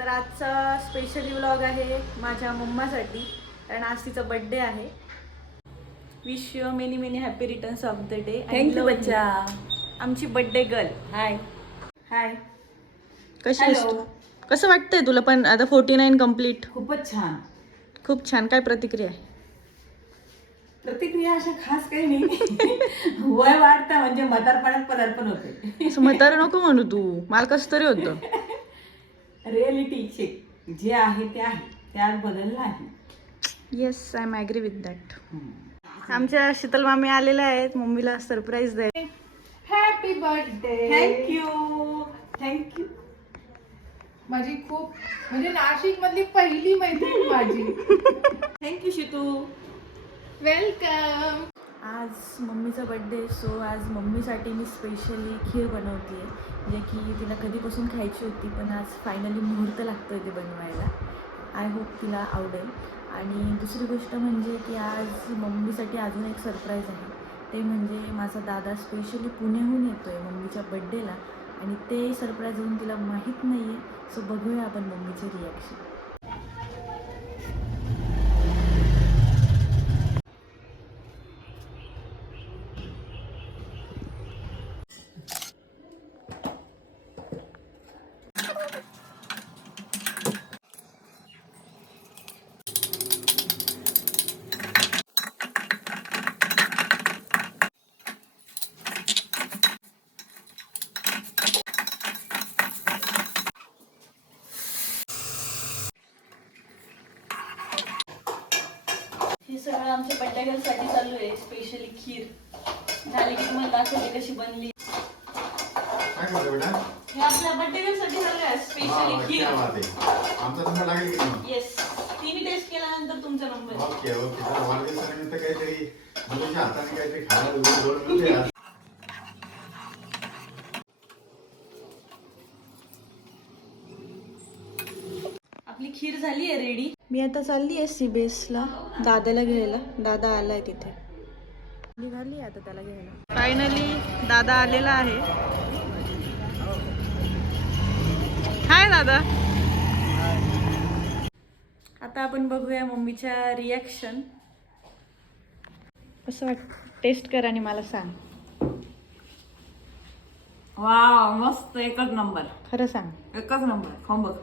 तर आजचा specially vlog आहे माझ्या मम्मासाठी, कारण आज तिचा बर्थडे आहे. Wish you many many happy returns of the day. Thank you बच्चा. आमची बर्थडे गर्ल. हाय हाय. कशी आहेस तू? कसं वाटतंय तुला पण आता 49 कम्प्लीट? खूपच छान. खूप छान. काय प्रतिक्रिया आहे? प्रतिक्रिया अशा खास काही नाही. वय वाढतं म्हणजे म्हातारपणात पदार्पण होते. असं म्हातारं नको म्हणू तू, मला कसं तरी होतं. रिअलिटी चेक जे आहे ते आहे, त्यात बदल नाही. Yes, I am agree with that. आमच्या शीतल मामी आलेल्या आहेत मम्मीला सरप्राईज द्यायला. Happy birthday. थँक्यू. थँक्यू. माझी खूप म्हणजे नाशिक मधली पहिली मैत्रीण माझी. थँक्यू शितू. वेलकम. आज मम्मीचा बर्थडे, सो आज मम्मीसाठी मी स्पेशली खीर बनवते आहे, जे की तिला कधीपासून खायची होती, पण आज फायनली मुहूर्त लागतो आहे ते बनवायला. आय होप तिला आवडेल. आणि दुसरी गोष्ट म्हणजे की आज मम्मीसाठी अजून एक सरप्राईज आहे, ते म्हणजे माझा दादा स्पेशली पुण्याहून येतो आहे मम्मीच्या बड्डेला, आणि ते सरप्राईज अजून तिला माहीत नाही आहे. सो बघूया आपण मम्मीचे रिॲक्शन. हे सगळं आमच्या बड्डे गर्लसाठी चालू आहे. स्पेशली खीर झाली की तुम्हाला दाखवते कशी बनली. काय करतो बेटा? हे आपल्या बड्डे गर्लसाठी चालू आहे स्पेशली खीर. आमचा नंबर लागेल की नाही? येस, तिने टेस्ट केल्यानंतर तुमचा नंबर. Okay okay. तर वाढदिवसानिमित्त काहीतरी मुलीच्या हाताने काहीतरी खायला जोड मिळते आज. आपली खीर झाली आहे रेडी. मी आता चालली आहे सीबीएसला दादाला घ्यायला. दादा आलाय तिथे, निघाली आता त्याला घ्यायला. फायनली दादा आलेला आहे. हाय दादा. आता आपण बघूया मम्मीच्या रिॲक्शन. कसं वाटतं? टेस्ट कर आणि मला सांग. वाव, मस्त. एकच नंबर. खरं सांग. एकच नंबर. खाऊन बघ.